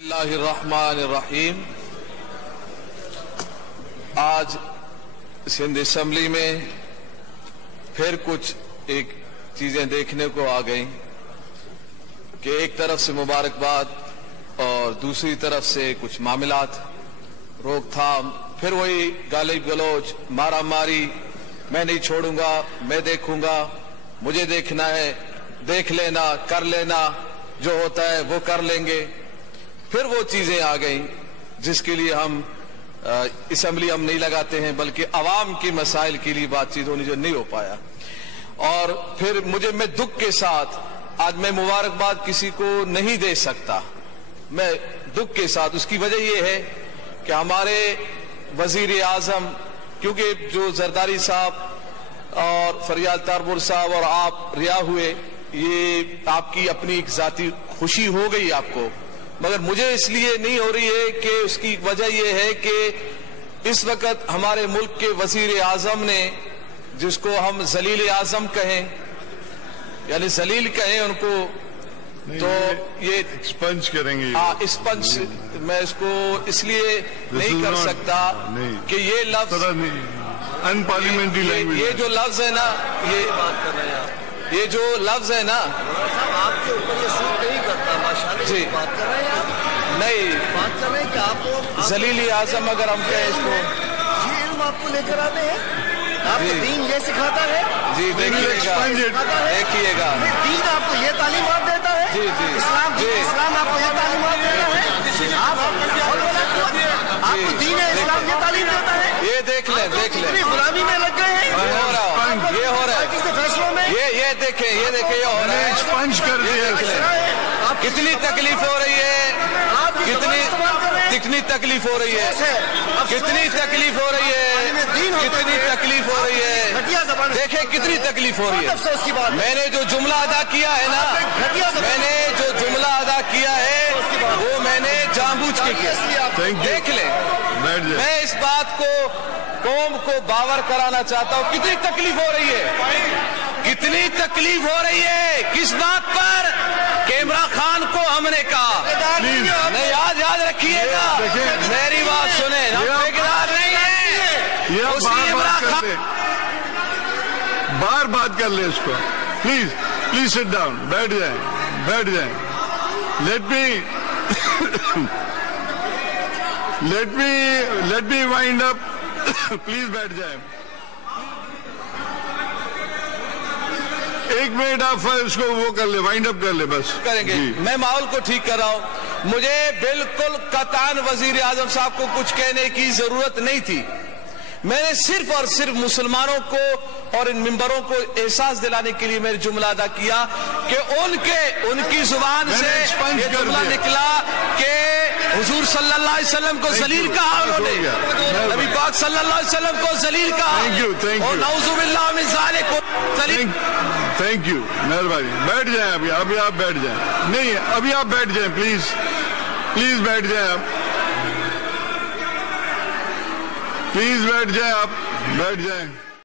बिस्मिल्लाहिर्रहमानिर्रहीम। आज सिंध असेंबली में फिर कुछ एक चीजें देखने को आ गई कि एक तरफ से मुबारकबाद और दूसरी तरफ से कुछ मामलात, रोकथाम, फिर वही गाली गलौज, मारा मारी, मैं नहीं छोड़ूंगा, मैं देखूंगा, मुझे देखना है, देख लेना, कर लेना, जो होता है वो कर लेंगे। फिर वो चीजें आ गई जिसके लिए हम असेंबली हम नहीं लगाते हैं, बल्कि अवाम के मसाइल के लिए बातचीत होनी जो नहीं हो पाया। और फिर मैं दुख के साथ आज मैं मुबारकबाद किसी को नहीं दे सकता, मैं दुख के साथ। उसकी वजह यह है कि हमारे वजीर आजम, क्योंकि जो जरदारी साहब और फरियाद तारपुर साहब और आप रिहा हुए, ये आपकी अपनी एक जाती खुशी हो गई आपको, मगर मुझे इसलिए नहीं हो रही है कि उसकी वजह यह है कि इस वक्त हमारे मुल्क के वजीर आजम ने, जिसको हम जलील आजम कहें, यानी जलील कहें उनको, तो ये एक्सपंज करेंगे। हाँ, एक्सपंज मैं इसको इसलिए नहीं कर सकता कि ये लफ्ज अनपार्लियामेंट्री लैंग्वेज, ये जो लफ्ज है ना, ये बात कर रहे हैं, ये जो लफ्ज है ना, आपके ऊपर ये सूट नहीं करता, माशाल्लाह जी बात कर रहे हैं आप, नहीं बात कर रहे हैं कि आपको जलील आजम अगर हम कहें इसको, ये इल्म आपको लेकर आते हैं, आपको दीन ये सिखाता है। जी देखिएगा, देखिएगा, दीन आपको ये तालीमात देता है। जी जी इस्लाम जी इस्लाम आपको ये तालीमात देता है। आपको दीन है, इस्लाम ये तालीम देता है। ये देख लें, देख लें, गुलामी में लग गए हैं, ये हो रहा है, ये हो रहा है, किसी फैसलों में ये देखें, ये देखें, ये हो रहा है, एक्सपंज कर दिया। कितनी तकलीफ हो रही है, कितनी तकलीफ हो रही है, कितनी तकलीफ हो रही है, कितनी तकलीफ हो रही है, देखें कितनी तकलीफ हो रही है। मैंने जो जुमला अदा किया है ना, मैंने जो जुमला अदा किया है वो मैंने जानबूझ के किया। देख लें, मैं इस बात को कौम को बावर कराना चाहता हूँ, कितनी तकलीफ हो रही है, कितनी तकलीफ हो रही है। किस बात पर? इमरान खान को हमने कहा, नहीं याद रखिएगा, मेरी बात सुने, हम ठेकेदार नहीं है, उसकी इमरान खान बार बात कर ले इसको। प्लीज सिट डाउन, बैठ जाए। Let me wind up. Please बैठ जाए, एक मिनट आप उसको वो कर ले, वाइंड अप कर ले, बस करेंगे। मैं माहौल को ठीक कर रहा हूं, मुझे बिल्कुल कतान वजीर आजम साहब को कुछ कहने की जरूरत नहीं थी। मैंने सिर्फ और सिर्फ मुसलमानों को और इन मिंबरों को एहसास दिलाने के लिए मैंने जुमला अदा किया कि उनकी जुबान से ये जुमला निकला कि हुजूर सल्लल्लाहु अलैहि वसल्लम को जलील कहा, उन्होंने नबी पाक सल्लल्लाहु अलैहि वसल्म को जलील कहा, और नाउजुबिल्लाह मिन ज़ालिक जलील। थैंक यू, मेहरबानी। बैठ जाएं अभी आप बैठ जाएं। नहीं, अभी आप बैठ जाएं, प्लीज बैठ जाएं आप, प्लीज बैठ जाएं आप, बैठ जाएं।